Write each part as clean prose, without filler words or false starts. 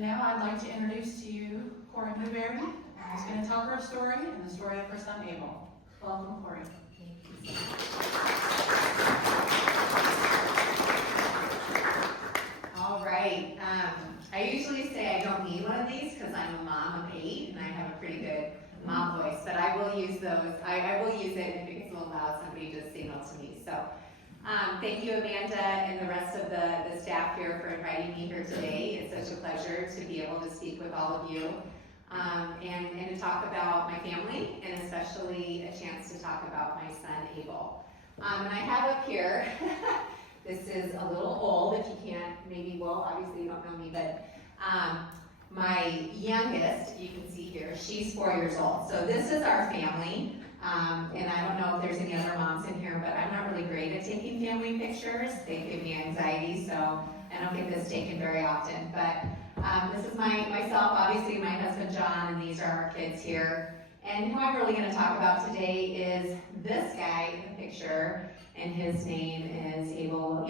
And now I'd like to introduce to you Cori Mooberry, who's going to tell her story and the story of her son Abel. Welcome, Cori. All right. I usually say I don't need one of these because I'm a mom of 8 and I have a pretty good mom voice, but I will use those. I will use it, and if it gets a little loud, somebody just signal to me. So thank you, Amanda, and the rest of the staff here for inviting me here today. It's such a pleasure to be able to speak with all of you and to talk about my family, and especially a chance to talk about my son, Abel. And I have up here, this is a little old, if you can't, maybe, well, obviously you don't know me, but my youngest, you can see here, she's 4 years old. So this is our family, and I don't know if there's any other moms in here, but I'm not really great at taking family pictures. They give me anxiety, so I don't get this taken very often. But this is myself, obviously my husband John, and these are our kids here. And who I'm really going to talk about today is this guy in the picture, and his name is Abel,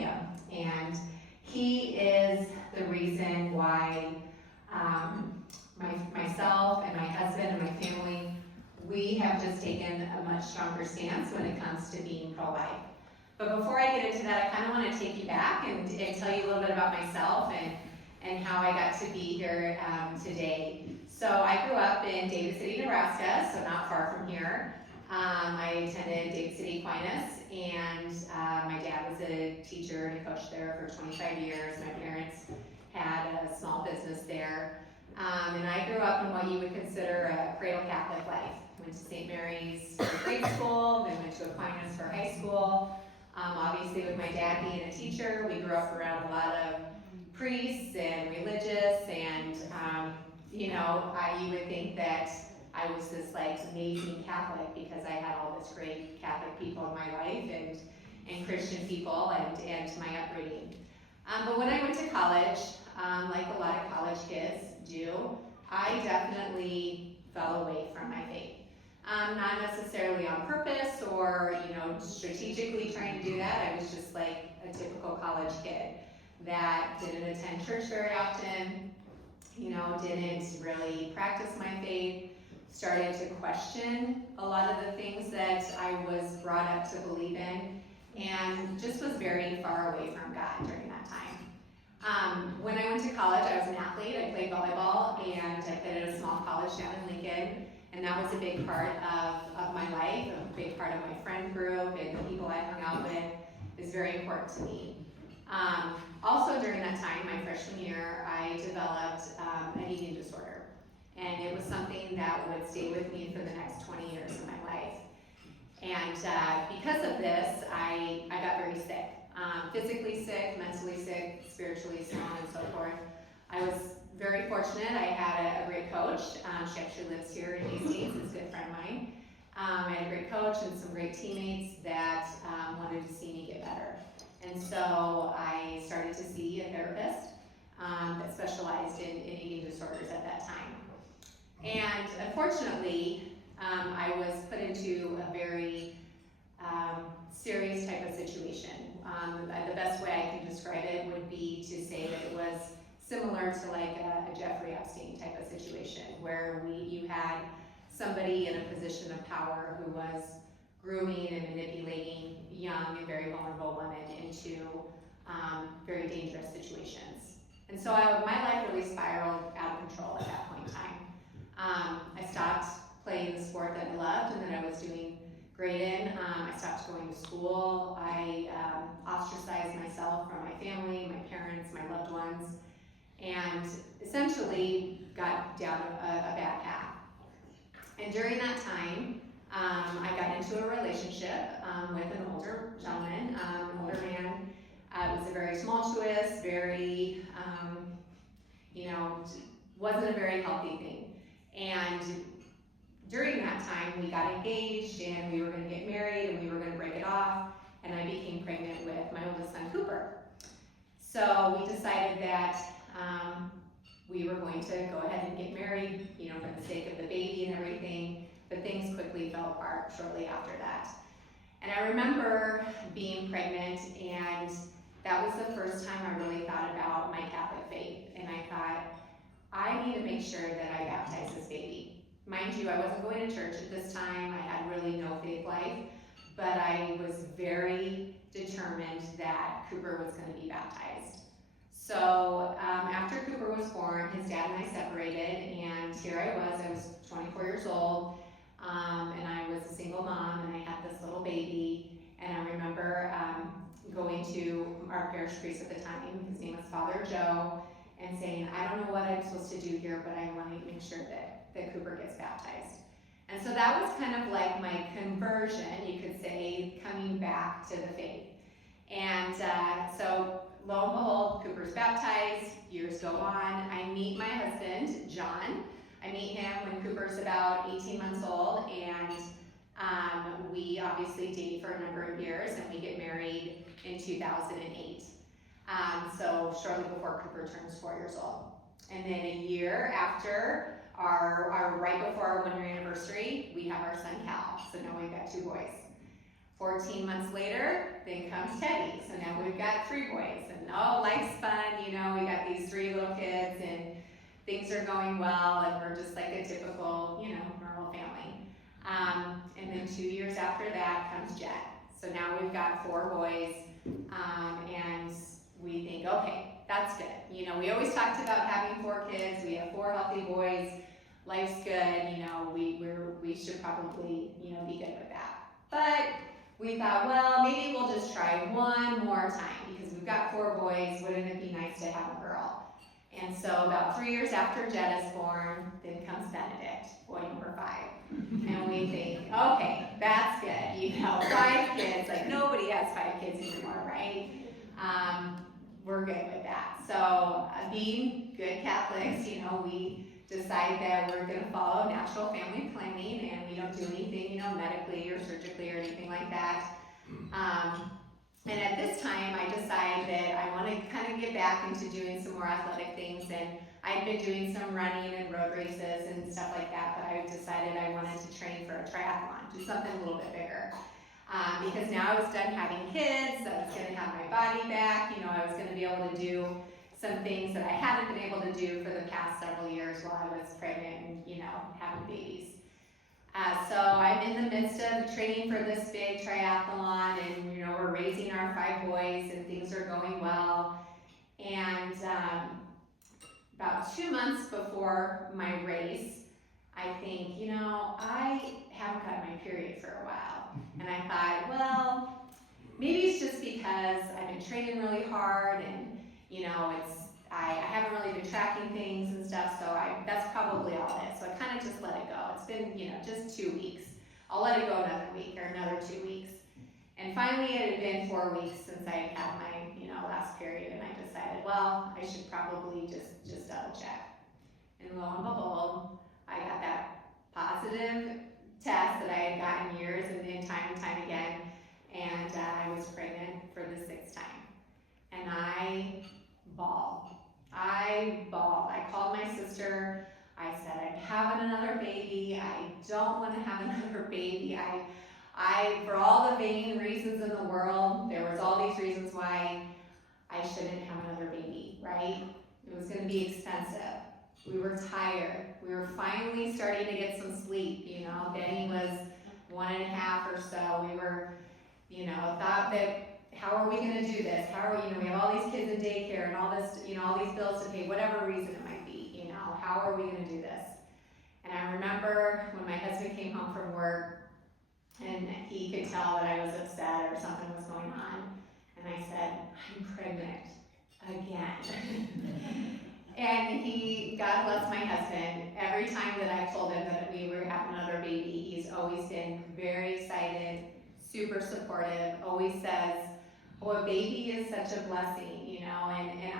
and he is the reason why myself and my husband and my family, we have just taken a much stronger stance when it comes to being pro-life. But before I get into that, I kind of want to take you back and tell you a little bit about myself and how I got to be here today. So I grew up in David City, Nebraska, so not far from here. I attended David City Aquinas, and my dad was a teacher and a coach there for 25 years. My parents had a small business there. And I grew up in what you would consider a cradle Catholic life. Went to St. Mary's for grade school, then went to Aquinas for high school. Obviously with my dad being a teacher, we grew up around a lot of priests and religious, and you would think that I was this like amazing Catholic because I had all this great Catholic people in my life and Christian people and my upbringing. But when I went to college, like a lot of college kids do, I definitely fell away from my faith. Not necessarily on purpose or strategically trying to do that. I was just like a typical college kid that didn't attend church very often, didn't really practice my faith, started to question a lot of the things that I was brought up to believe in, and just was very far away from God during that time. When I went to college, I was an athlete. I played volleyball, and I played at a small college down in Lincoln, and that was a big part of my life, a big part of my friend group, and the people I hung out with is very important to me. Also during that time, my freshman year, I developed an eating disorder, and it was something that would stay with me for the next 20 years of my life. And because of this, I got very sick. Physically sick, mentally sick, spiritually, so on and so forth. I was very fortunate. I had a great coach. She actually lives here in Hastings, is a good friend of mine. I had a great coach and some great teammates that wanted to see me get better. And so I started to see a therapist that specialized in eating disorders at that time. And unfortunately, I was put into a very serious type of situation. The best way I can describe it would be to say that it was similar to like a Jeffrey Epstein type of situation, where you had somebody in a position of power who was grooming and manipulating young and very vulnerable women into very dangerous situations. And so my life really spiraled out of control at that point in time. I stopped playing the sport that I loved and that I was doing great in. I stopped going to school. I ostracized myself from my family, my parents, my loved ones, and essentially got down a bad path. And during that time, I got into a relationship with an older gentleman, older man. It was a very tumultuous, very, wasn't a very healthy thing. And during that time, we got engaged and we were going to get married and we were going to break it off, and I became pregnant with my oldest son, Cooper. So we decided that we were going to go ahead and get married, for the sake of the baby and everything, but things quickly fell apart shortly after that. And I remember being pregnant, and that was the first time I really thought about my Catholic faith. And I thought, I wasn't going to church at this time. I had really no faith life, but I was very determined that Cooper was going to be baptized. So after Cooper was born, his dad and I separated, and here I was 24 years old, and I was a single mom, and I had this little baby, and I remember going to our parish priest at the time, his name was Father Joe, and saying, I don't know what I'm supposed to do here, but I want to make sure that Cooper gets baptized. And so that was kind of like my conversion, you could say, coming back to the faith. And so lo and behold, Cooper's baptized, years go on. I meet my husband, John. I meet him when Cooper's about 18 months old, and we obviously date for a number of years, and we get married in 2008. So shortly before Cooper turns 4 years old. And then a year after right before our 1 year anniversary, we have our son Cal. So now we've got 2 boys. 14 months later, then comes Teddy. So now we've got 3 boys. And oh, life's fun, you know, we got these 3 little kids and things are going well, and we're just like a typical, you know, normal family. And then 2 years after that comes Jet. So now we've got 4 boys, and we think, okay, that's good. You know, we always talked about having 4 kids. We have 4 healthy boys. Life's good. You know, we should probably, you know, be good with that. But we thought, well, maybe we'll just try one more time because we've got 4 boys. Wouldn't it be nice to have a girl? And so about 3 years after Jed is born, then comes Benedict, boy number 5. And we think, okay, that's good. You know, 5 kids, like nobody has 5 kids anymore, right? We're good with that. So being good Catholics, you know, we decide that we're going to follow natural family planning, and we don't do anything, you know, medically or surgically or anything like that. And at this time, I decide that I want to kind of get back into doing some more athletic things, and I'd been doing some running and road races and stuff like that, but I decided I wanted to train for a triathlon, do something a little bit bigger. Because now I was done having kids, I was going to have my body back, you know, I was going to be able to do some things that I hadn't been able to do for the past several years while I was pregnant and, you know, having babies. So I'm in the midst of training for this big triathlon, and, you know, we're raising our 5 boys and things are going well. And about 2 months before my race, I think, you know, I haven't got my period for a while. And I thought, well, maybe it's just because I've been training really hard, and, you know, I haven't really been tracking things and stuff, so that's probably all it is. So I kind of just let it go. It's been, you know, just 2 weeks. I'll let it go another week or another 2 weeks. And finally, it had been 4 weeks since I had my, you know, last period, and I decided, well, I should probably just double check. And lo and behold, I got that positive test that I had gotten years and then time again, and I was pregnant for the 6th time. And I bawled. I called my sister. I said, I'm having another baby. I don't want to have another baby. I, for all the vain reasons in the world, there was all these reasons why I shouldn't have another baby, right? It was going to be expensive. We were tired. We were finally starting to get some sleep, you know. Benny was 1.5 or so. We were, you know, thought that, how are we going to do this? How are we, you know, we have all these kids in daycare and all this, you know, all these bills to pay, whatever reason it might be, you know, how are we going to do this? And I remember when my husband came home from work and he could tell that I was upset or something was going on. And I said, I'm pregnant again. And he, God bless my husband, every time that I've told him that we were having another baby, he's always been very excited, super supportive, always says, oh, a baby is such a blessing, you know, and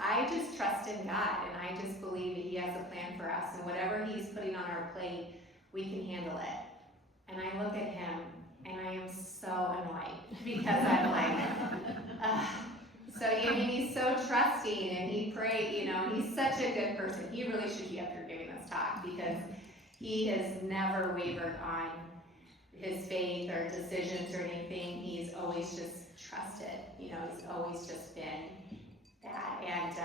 I just trust in God, and I just believe that he has a plan for us, and whatever he's putting on our plate, we can handle it. And I look at him, and I am so annoyed, because I'm like, ugh. So, I mean, he's so trusting, and he prayed, you know, he's such a good person. He really should be up here giving this talk, because he has never wavered on his faith or decisions or anything. He's always just trusted, you know, he's always just been that, and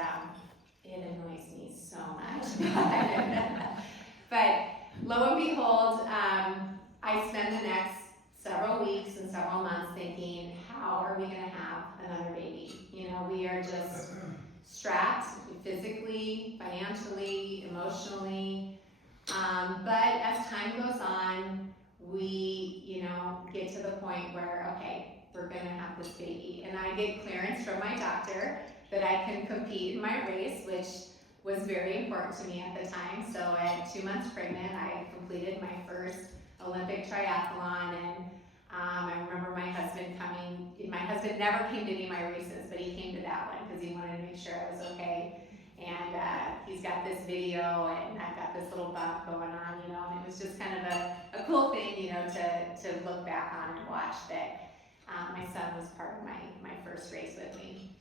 it annoys me so much. But lo and behold, I spend the next several weeks and several months thinking, how are we going to have another baby? You know, we are just strapped physically, financially, emotionally. But as time goes on, we, you know, get to the point where, okay, we're going to have this baby. And I get clearance from my doctor that I can compete in my race, which was very important to me at the time. So at 2 months pregnant, I completed my first Olympic triathlon, and I remember my husband coming. My husband never came to any of my races, but he came to that one because he wanted to make sure I was okay. And he's got this video, and I've got this little bump going on, you know, and it was just kind of a cool thing, you know, to look back on and watch that my son was part of my first race with me.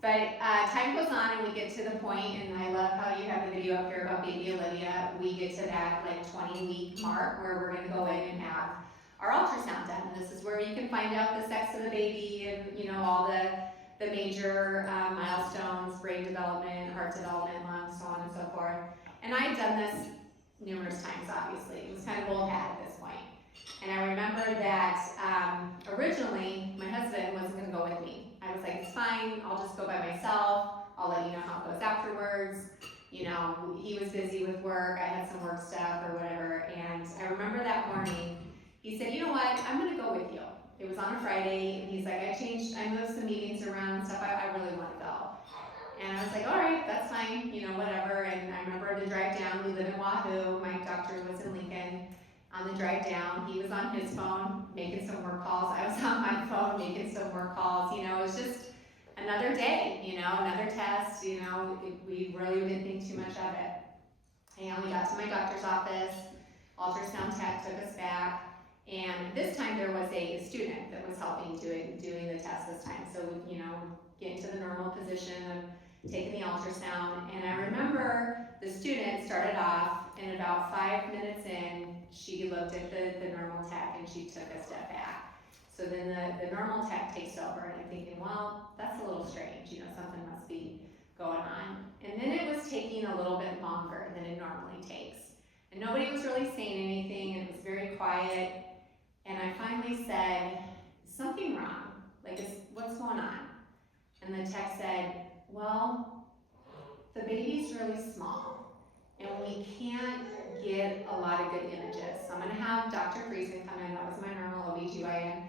But time goes on, and we get to the point, and I love how you have the video up here about baby Olivia. We get to that like 20-week mark where we're going to go in and have our ultrasound done. And this is where you can find out the sex of the baby and, you know, all the major milestones, brain development, heart development, lungs, so on and so forth. And I had done this numerous times, obviously. It was kind of old hat at this point. And I remember that originally my husband wasn't going to go with me. I was like, it's fine, I'll just go by myself. I'll let you know how it goes afterwards. You know, he was busy with work, I had some work stuff or whatever. And I remember that morning, he said, you know what, I'm going to go with you. It was on a Friday, and he's like, I moved some meetings around and stuff, I really want to go. And I was like, all right, that's fine, you know, whatever. And I remember the drive down, we live in Wahoo, my doctor was in Lincoln. On the drive down, he was on his phone making some work calls, I was on my phone making some work calls. You know, it was just another day, you know, another test, you know, we really didn't think too much of it. And we got to my doctor's office, ultrasound tech took us back. And this time there was a student that was helping doing the test this time. So we, you know, get into the normal position of taking the ultrasound. And I remember the student started off, and about 5 minutes in, she looked at the normal tech and she took a step back. So then the normal tech takes over, and I'm thinking, well, that's a little strange, you know, something must be going on. And then it was taking a little bit longer than it normally takes. And nobody was really saying anything, and it was very quiet. And I finally said, is something wrong? Like, what's going on? And the tech said, well, the baby's really small, and we can't get a lot of good images. So I'm gonna have Dr. Friesen come in, that was my normal OBGYN.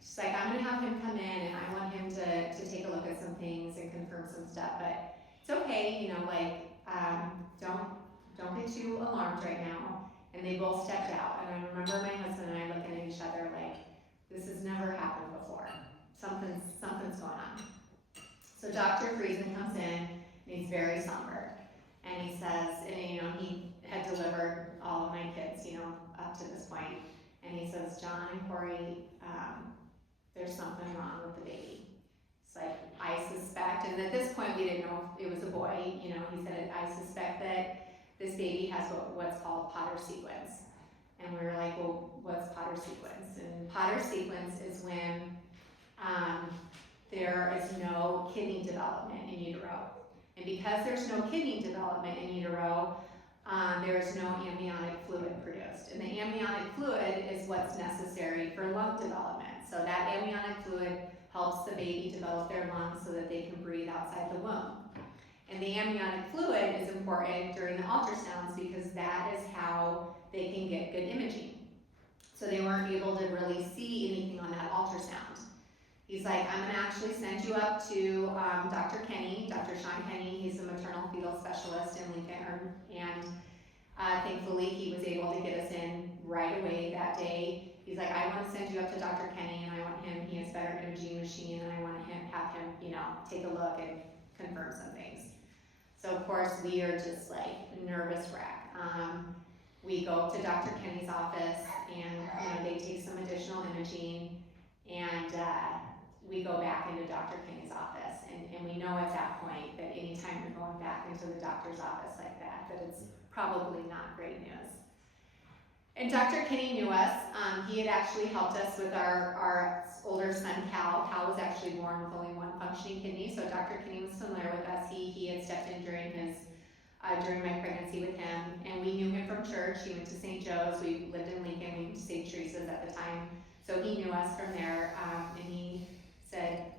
She's like, I'm gonna have him come in, and I want him to take a look at some things and confirm some stuff, but it's okay, you know, like, don't get too alarmed right now. And they both stepped out, and I remember my husband and I looking at each other like, this has never happened before. Something's going on. So Dr. Friesen comes in, and he's very somber, and he says, and you know, he had delivered all of my kids, you know, up to this point, and he says, John and Cori, there's something wrong with the baby. It's like, I suspect, and at this point we didn't know if it was a boy, you know, he said, I suspect that this baby has what's called Potter sequence. And we were like, well, what's Potter sequence? And Potter sequence is when there is no kidney development in utero. And because there's no kidney development in utero, there is no amniotic fluid produced. And the amniotic fluid is what's necessary for lung development. So that amniotic fluid helps the baby develop their lungs so that they can breathe outside the womb. And the amniotic fluid is important during the ultrasounds because that is how they can get good imaging. So they weren't able to really see anything on that ultrasound. He's like, I'm gonna actually send you up to Dr. Kenny, Dr. Sean Kenny. He's a maternal fetal specialist in Lincoln, and thankfully he was able to get us in right away that day. He's like, I want to send you up to Dr. Kenny, and I want him, he has better imaging machine, and I want to have him, you know, take a look and confirm some things. So of course we are just like nervous wreck. We go up to Dr. Kenny's office, and you know, they take some additional imaging, and we go back into Dr. Kenny's office, and we know at that point that anytime you're going back into the doctor's office like that it's probably not great news. And Dr. Kenny knew us. He had actually helped us with our older son, Cal. Cal was actually born with only one functioning kidney, so Dr. Kenny was familiar with us. He had stepped in during his during my pregnancy with him, and we knew him from church. He went to St. Joe's. We lived in Lincoln. We went to St. Teresa's at the time, so he knew us from there. And he said,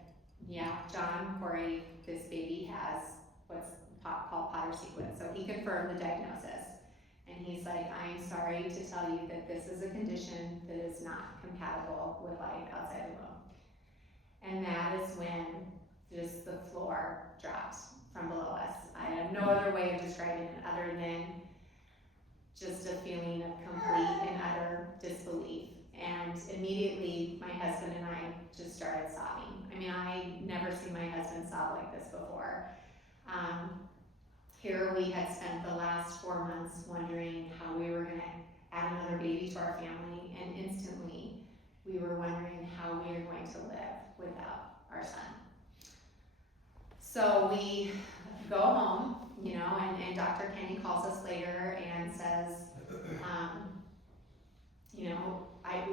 "Yeah, John, Cori, this baby has what's called Potter sequence." So he confirmed the diagnosis, and he's like, "I'm sorry to tell you that this is a condition that is not compatible with life outside the womb." And that is when just the floor dropped from below us. I have no other way of describing it other than just a feeling of complete and utter disbelief. And immediately my husband and I just started sobbing. I mean, I never seen my husband sob like this before. Here we had spent the last 4 months wondering how we were going to add another baby to our family, and instantly we were wondering how we were going to live without our son. So we go home, and Dr. Kenny calls us later and says,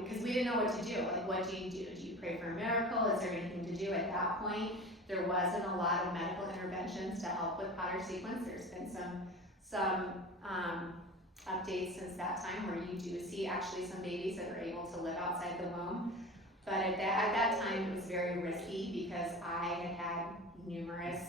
because we didn't know what to do. Like, what do you do? Do you pray for a miracle? Is there anything to do? At that point, there wasn't a lot of medical interventions to help with Potter sequence. There's been some updates since that time where you do see actually some babies that are able to live outside the womb. But at that time, it was very risky because I had numerous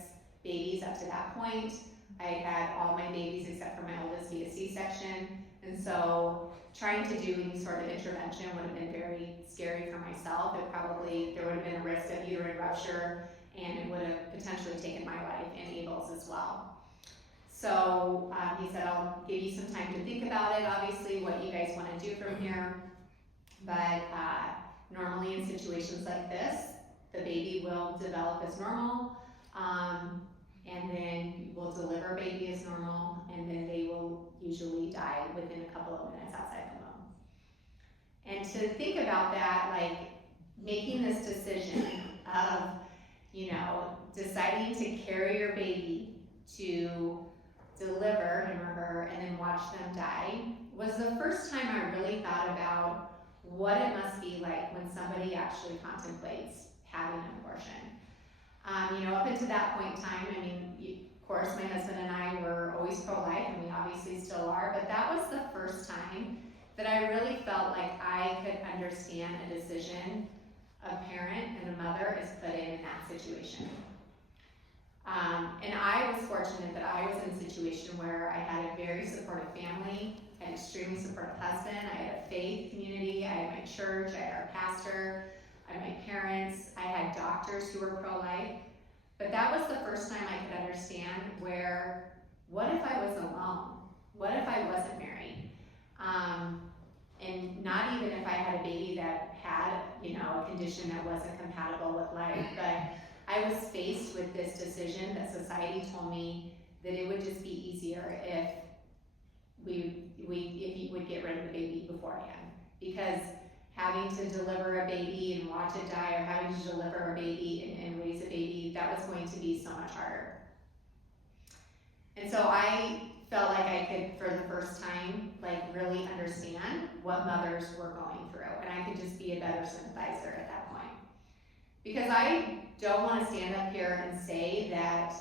babies up to that point. I had all my babies except for my oldest via C-section. And so trying to do any sort of intervention would have been very scary for myself. There would have been a risk of uterine rupture, and it would have potentially taken my life and Abel's as well. So he said, "I'll give you some time to think about it, obviously, what you guys want to do from here. But normally in situations like this, the baby will develop as normal, and then we'll deliver baby as normal, and then they will usually die within a couple of minutes outside the womb." And to think about that, like making this decision of, deciding to carry your baby to deliver him or her and then watch them die, was the first time I really thought about what it must be like when somebody actually contemplates having an abortion. Up until that point in time, of course, my husband and I were always pro-life, and we obviously still are, but that was the first time that I really felt like I could understand a decision a parent and a mother is put in that situation. And I was fortunate that I was in a situation where I had a very supportive family, an extremely supportive husband, I had a faith community, I had my church, I had our pastor, I had my parents, I had doctors who were pro-life. But that was the first time I could understand what if I was alone? What if I wasn't married? And not even if I had a baby that had, a condition that wasn't compatible with life, but I was faced with this decision that society told me that it would just be easier if you would get rid of the baby beforehand. Because having to deliver a baby and watch it die, or having to deliver a baby and raise a baby, that was going to be so much harder. And so I felt like I could, for the first time, really understand what mothers were going through, and I could just be a better sympathizer at that point. Because I don't want to stand up here and say that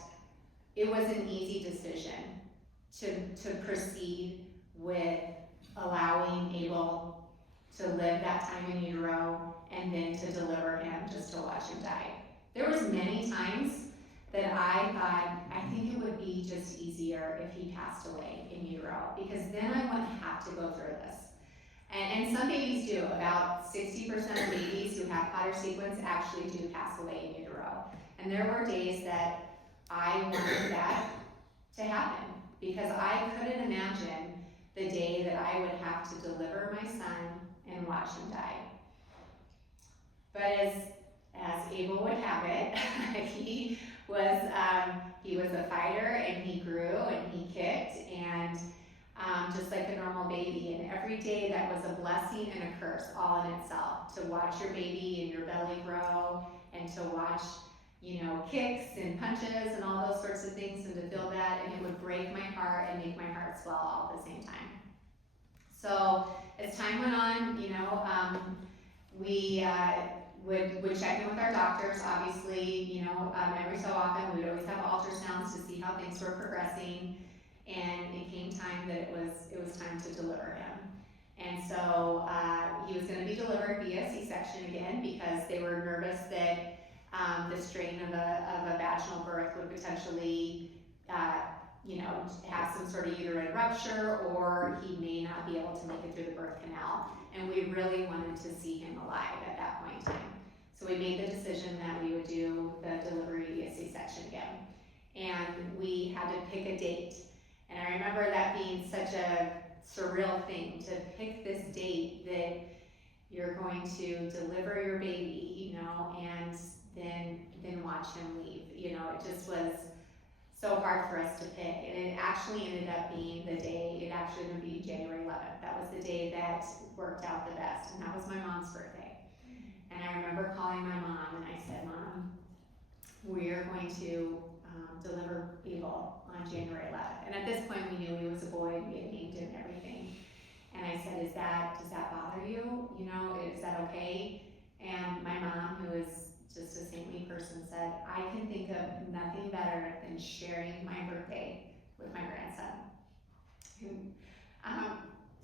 it was an easy decision to proceed with allowing Abel to live that time in utero and then to deliver him just to watch him die. There was many times that I thought, I think it would be just easier if he passed away in utero, because then I wouldn't have to go through this. And some babies do. About 60% of babies who have Potter sequence actually do pass away in utero. And there were days that I wanted that to happen, because I couldn't imagine the day that I would have to deliver my son and watch him die. But as Abel would have it, he was a fighter, and he grew and he kicked, and just like a normal baby. And every day that was a blessing and a curse all in itself. To watch your baby in your belly grow, and to watch, kicks and punches and all those sorts of things, and to feel that, and it would break my heart and make my heart swell all at the same time. So as time went on, we would check in with our doctors, obviously, every so often. We'd always have ultrasounds to see how things were progressing. and it came time that it was time to deliver him. And so he was going to be delivered via C-section again because they were nervous that the strain of a vaginal birth would potentially, have some sort of uterine rupture, or he may not be able to make it through the birth canal. And we really wanted to see him alive at that point in time. So we made the decision that we would do the delivery via C-section again. And we had to pick a date. And I remember that being such a surreal thing, to pick this date that you're going to deliver your baby, and then watch him leave. It just was so hard for us to pick. And it actually ended up being the day, it actually would be January 11th. That was the day that worked out the best, and that was my mom's birthday. And I remember calling my mom, and I said, Mom, we're going to deliver Abel on January 11th. And at this point, we knew he was a boy, and we had named him and everything. And I said, does that bother you? Is that okay? And my mom, who is just a saintly person, said, I can think of nothing better than sharing my birthday with my grandson.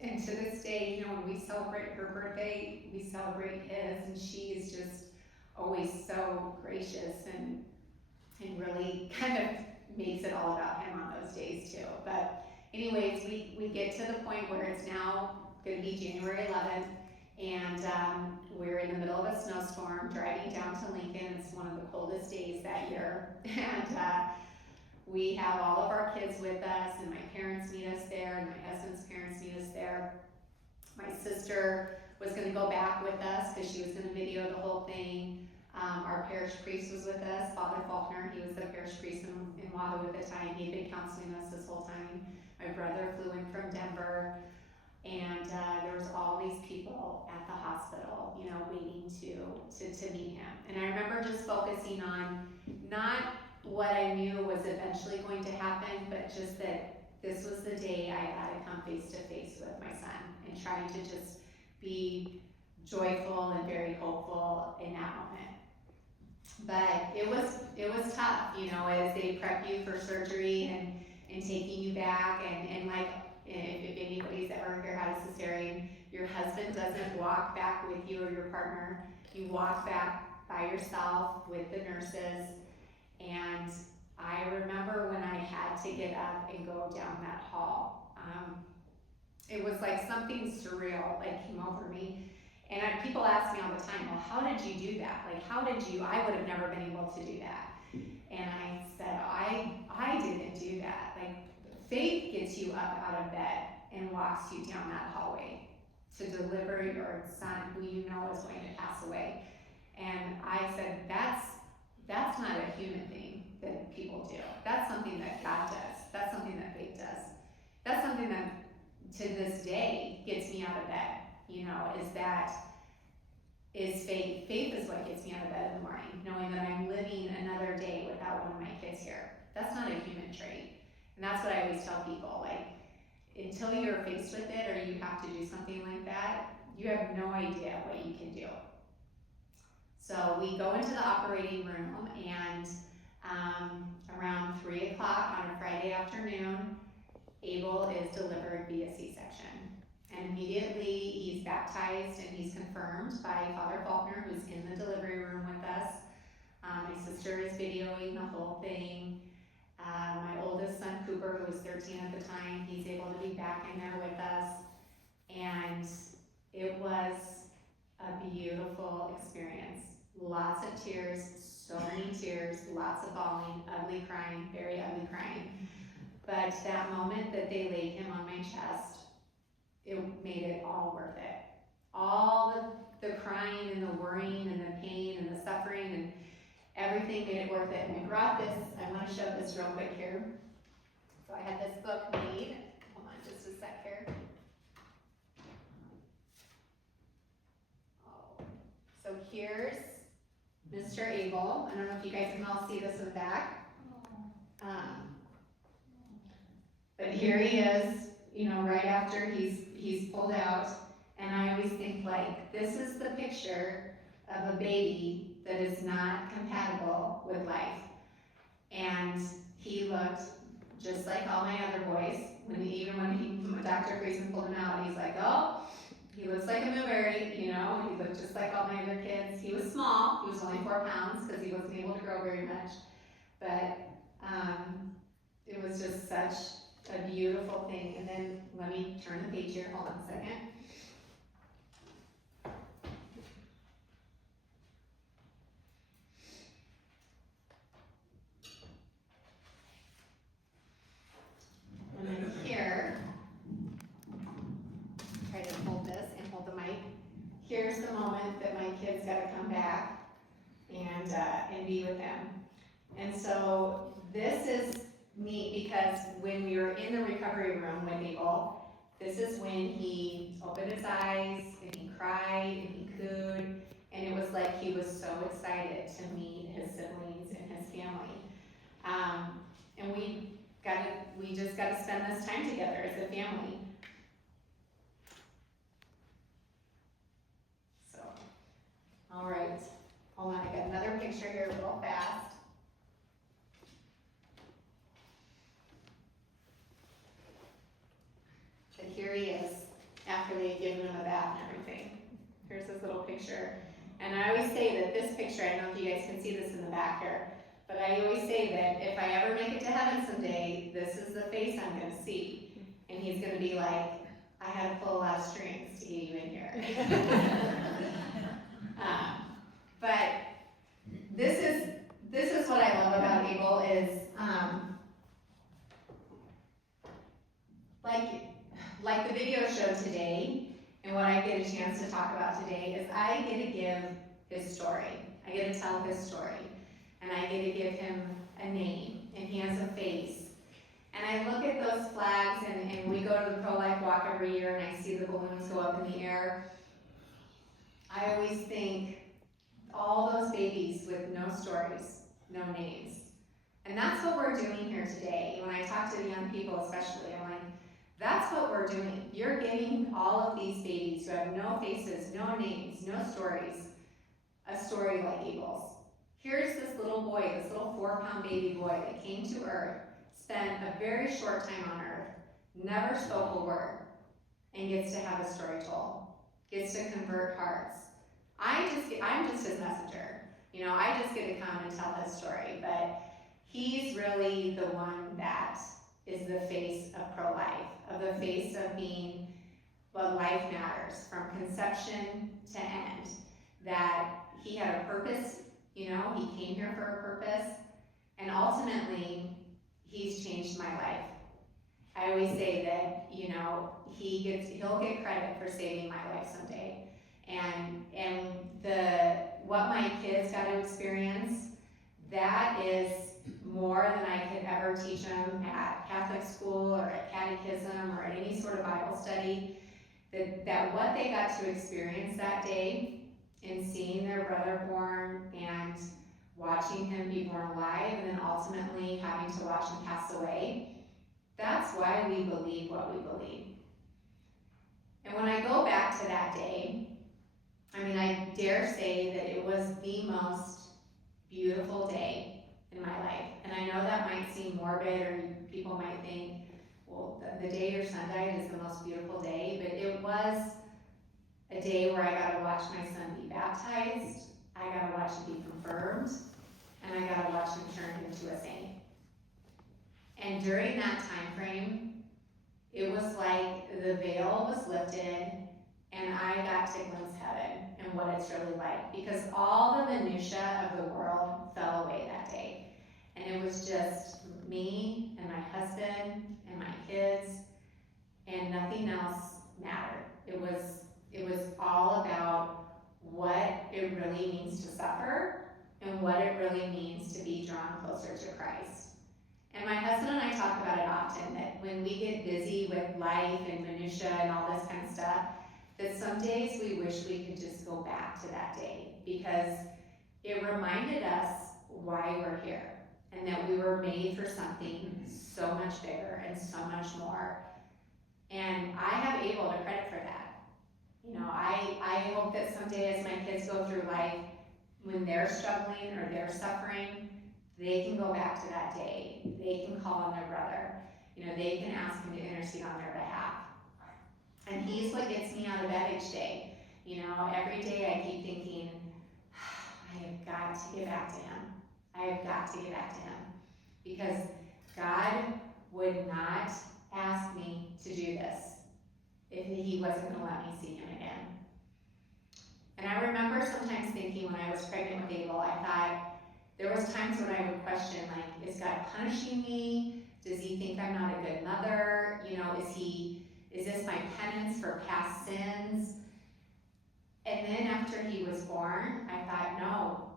And to this day, when we celebrate her birthday, we celebrate his, and she is just always so gracious and really kind of makes it all about him on those days too. But anyways, we get to the point where it's now going to be January 11th, and we're in the middle of a snowstorm driving down to Lincoln. It's one of the coldest days that year, and we have all of our kids with us, and my parents meet us there, and my husband's parents meet us there. My sister was going to go back with us because she was going to video the whole thing. Our parish priest was with us, Father Faulkner. He was the parish priest in Wahoo at the time. He'd been counseling us this whole time. My brother flew in from Denver, and there was all these people at the hospital, waiting to meet him. And I remember just focusing on not what I knew was eventually going to happen, but just that this was the day I got to come face to face with my son, and trying to just be joyful and very hopeful in that moment. But it was tough, as they prep you for surgery and taking you back, and like, if anybody's ever here had a cesarean, your husband doesn't walk back with you or your partner. You walk back by yourself with the nurses. And I remember when I had to get up and go down that hall, it was like something surreal came over me. And people ask me all the time, well, how did you do that? I would have never been able to do that. And I said, I didn't do that. Faith gets you up out of bed and walks you down that hallway to deliver your son, who you know is going to pass away. And I said, that's not a human thing that people do. That's something that God does. That's something that faith does. That's something that to this day gets me out of bed, is faith. Faith is what gets me out of bed in the morning, knowing that I'm living another day without one of my kids here. That's not a human trait. And that's what I always tell people, until you're faced with it or you have to do something like that, you have no idea what you can do. So we go into the operating room, and around 3 o'clock on a Friday afternoon, Abel is delivered via C-section. And immediately he's baptized and he's confirmed by Father Faulkner, who's in the delivery room with us. My sister is videoing the whole thing. My oldest son, Cooper, who was 13 at the time, he's able to be back in there with us. And it was a beautiful experience. Lots of tears, so many tears, lots of bawling, ugly crying, very ugly crying. But that moment that they laid him on my chest, it made it all worth it. All the crying and the worrying and the pain and the suffering and everything made it worth it. And we brought this, I want to show this real quick here. So I had this book made. Hold on just a sec here. Oh. So here's Mr. Abel. I don't know if you guys can all see this in the back. But here he is, right after he's pulled out. And I always think this is the picture of a baby that is not compatible with life. And he looked just like all my other boys. Even when Dr. Grayson pulled him out, he's like, oh, he looks like a Mooberry, you know, he looked just like all my other kids. He was small, he was only 4 pounds because he wasn't able to grow very much. But it was just such a beautiful thing. And then let me turn the page here, hold on a second. And then here, try to hold this and hold the mic. Here's the moment that my kids got to come back and be with them. And so this is neat because when we were in the recovery room with Abel, this is when he opened his eyes and he cried and he cooed, and it was like he was so excited to meet his siblings and his family. And we just got to spend this time together as a family. So, all right, hold on, I got another picture here a little fast. But here he is, after they had given him a bath and everything. Here's his little picture. And I always say that this picture, I don't know if you guys can see this in the back here, but I always say that if I ever make it to heaven someday, this is the face I'm going to see. And he's going to be like, I had to pull a lot of strings to get you in here. But this is what I love about Abel is, like the video showed today, and what I get a chance to talk about today is I get to give his story. I get to tell his story. And I get to give him a name, and he has a face. And I look at those flags, and we go to the pro-life walk every year, and I see the balloons go up in the air. I always think, all those babies with no stories, no names. And that's what we're doing here today. When I talk to the young people especially, I'm like, that's what we're doing. You're giving all of these babies who have no faces, no names, no stories, a story like Abel's. Here's this little boy, this little 4-pound baby boy that came to Earth, spent a very short time on Earth, never spoke a word, and gets to have a story told, gets to convert hearts. I'm just his messenger. You know, I just get to come and tell his story, but he's really the one that is the face of pro-life, of the face of being what life matters, from conception to end, that he had a purpose, you know, he came here for a purpose, and ultimately, he's changed my life. I always say that, you know, he'll get credit for saving my life someday. And what my kids got to experience, that is more than I could ever teach them at Catholic school or at catechism or at any sort of Bible study. That what they got to experience that day in seeing their brother born and watching him be born alive and then ultimately having to watch him pass away, that's why we believe what we believe. And when I go back to that day, I mean, I dare say that it was the most beautiful day in my life. And I know that might seem morbid, or people might think, well, the day your son died is the most beautiful day, but it was a day where I got to watch my son be baptized, I got to watch him be confirmed, and I got to watch him turn into a saint. And during that time frame, it was like the veil was lifted, and I got to glimpse heaven and what it's really like, because all the minutia of the world fell away that day. And it was just me and my husband and my kids, and nothing else mattered. It was all about what it really means to suffer and what it really means to be drawn closer to Christ. And my husband and I talk about it often, that when we get busy with life and minutia and all this kind of stuff, that some days we wish we could just go back to that day, because it reminded us why we're here and that we were made for something so much bigger and so much more. And I have Abel to credit for that. You know, I hope that someday as my kids go through life, when they're struggling or they're suffering, they can go back to that day. They can call on their brother. You know, they can ask him to intercede on their behalf. And he's what gets me out of bed each day. You know, every day I keep thinking, I have got to get back to him. I have got to get back to him. Because God would not ask me to do this if he wasn't going to let me see him again. And I remember sometimes thinking when I was pregnant with Abel, I thought, there was times when I would question, like, is God punishing me? Does he think I'm not a good mother? You know, is this my penance for past sins? And then after he was born, I thought, no,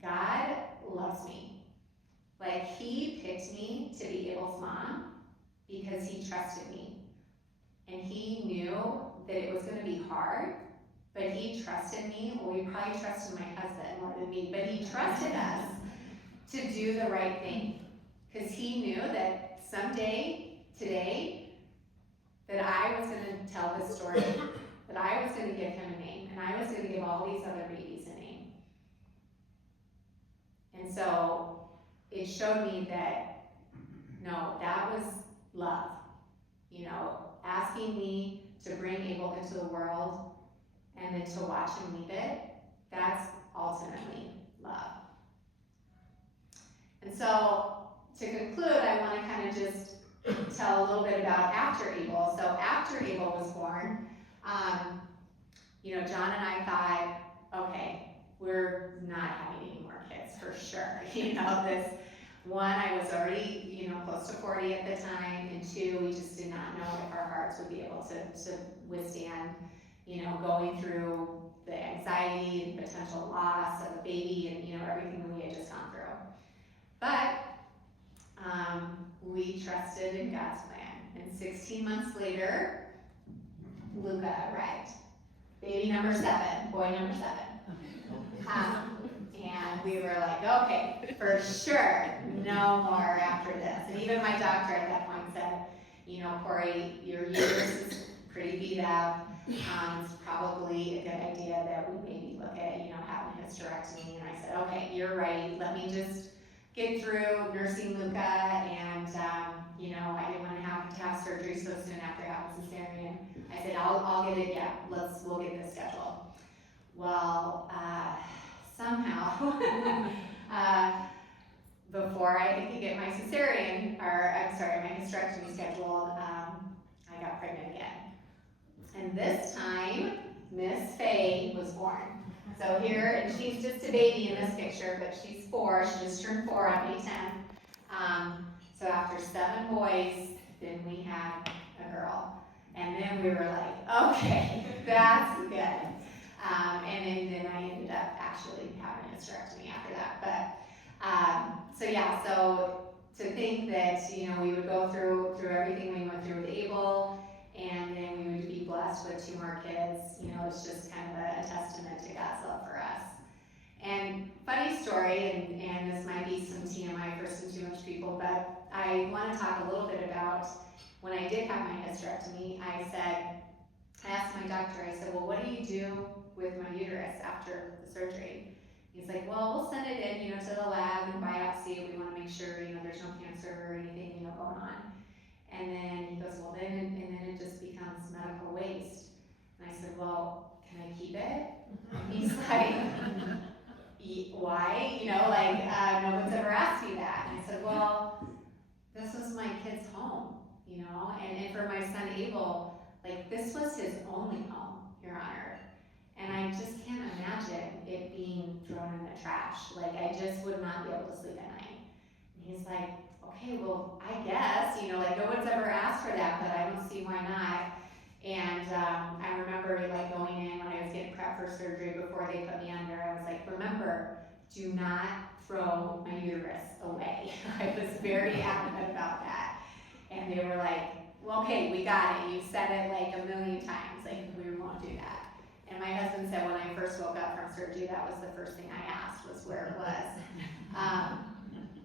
God loves me. Like, he picked me to be Abel's mom because he trusted me. And he knew that it was going to be hard, but he trusted me. Well, he probably trusted my husband more than me, but he trusted us to do the right thing. Because he knew that someday, today, that I was going to tell his story, that I was going to give him a name, and I was going to give all these other babies a name. And so it showed me that, no, that was love. You know, asking me to bring Abel into the world and then to watch him leave it, that's ultimately love. And so, to conclude, I want to kind of just tell a little bit about after Abel. So after Abel was born, you know, John and I thought, okay, we're not having any more kids for sure. You know, this one, I was already, you know, close to 40 at the time, and two, we just did not know if our hearts would be able to withstand, you know, going through the anxiety, the potential loss of a baby, and, you know, everything that we had just gone through. But we trusted in God's plan. And 16 months later, Luca arrived. Baby number 7, boy number 7. And we were like, okay, for sure, no more after this. And even my doctor at that point said, you know, Cori, your uterus is pretty beat up. It's probably a good idea that we maybe look at, you know, having a hysterectomy. And I said, okay, you're right. Let me just get through nursing Luca, and you know, I didn't want to have surgery so soon after having cesarean. I said, I'll get it. Yeah, we'll get this scheduled. Well, somehow, before I could get my cesarean, my hysterectomy scheduled, I got pregnant again. And this time, Miss Faye was born. So here, and she's just a baby in this picture, but she's 4. She just turned 4 on May 10th. So after 7 boys, then we had a girl. And then we were like, okay, that's good. And then I ended up actually having a hysterectomy after that. But, so to think that, you know, we would go through everything we went through with Abel, and then we would be blessed with 2 more kids, you know, it's just kind of a testament to God's love for us. And funny story, and this might be some TMI for some too much people, but I want to talk a little bit about when I did have my hysterectomy. I asked my doctor, I said, well, what do you do with my uterus after the surgery? He's like, well, we'll send it in, you know, to the lab and biopsy. We want to make sure, you know, there's no cancer or anything, you know, going on. And then he goes, well, then it just becomes medical waste. And I said, well, can I keep it? And he's like, why? You know, like, no one's ever asked me that. And I said, well, this was my kid's home, you know, and for my son Abel, like, this was his only home here on earth. And I just can't imagine it being thrown in the trash. Like, I just would not be able to sleep at night. And he's like, okay, well, I guess, you know, like, no one's ever asked for that, but I don't see why not. And I remember, like, going in when I was getting prepped for surgery before they put me under, I was like, remember, do not throw my uterus away. I was very adamant about that. And they were like, well, okay, we got it. You've said it like a million times, like, we won't do that. And my husband said when I first woke up from surgery, that was the first thing I asked, was where it was.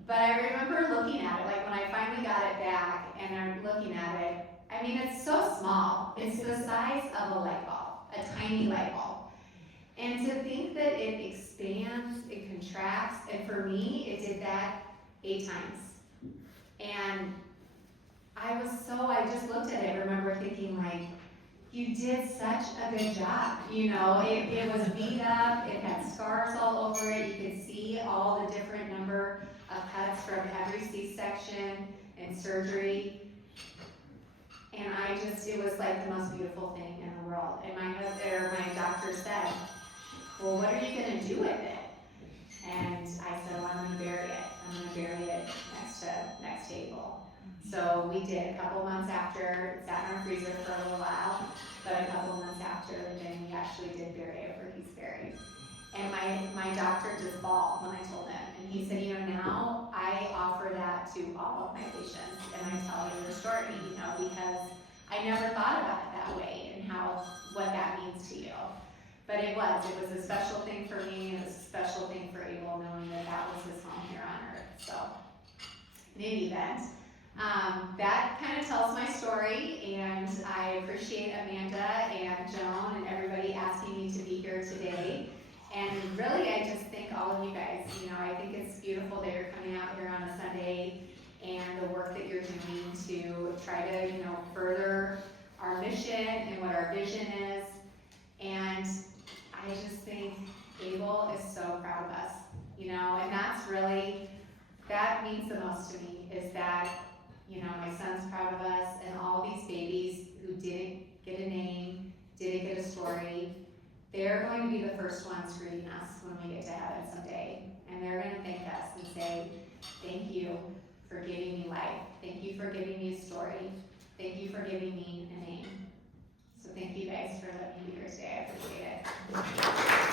But I remember looking at it, like when I finally got it back and I'm looking at it, I mean, it's so small. It's the size of a light bulb, a tiny light bulb. And to think that it expands, it contracts, and for me, it did that 8 times. And I just looked at it, remember thinking like, you did such a good job. You know, it was beat up, it had scars all over it, you could see all the different number of cuts from every C-section and surgery. And it was like the most beautiful thing in the world. And my doctor said, well, what are you gonna do with it? And I said, well, I'm gonna bury it. I'm gonna bury it next to Abel. So we did a couple months after, it sat in our freezer for a little while, but a couple months after, then we actually did bury it where he's buried. And my doctor just bawled when I told him. And he said, you know, now I offer that to all of my patients, and I tell you the story, you know, because I never thought about it that way and what that means to you. But it was a special thing for me, and it was a special thing for Abel, knowing that was his home here on earth. So, in any event, that kind of tells my story, and I appreciate Amanda and Joan and everybody asking me to be here today. And really, I just thank all of you guys. You know, I think it's beautiful that you're coming out here on a Sunday, and the work that you're doing to try to, you know, further our mission and what our vision is. And I just think Abel is so proud of us, you know, and that means the most to me, is that, you know, my son's proud of us, and all these babies who didn't get a name, didn't get a story, they're going to be the first ones greeting us when we get to heaven someday. And they're going to thank us and say, thank you for giving me life. Thank you for giving me a story. Thank you for giving me a name. So thank you guys for letting me be here today. I appreciate it.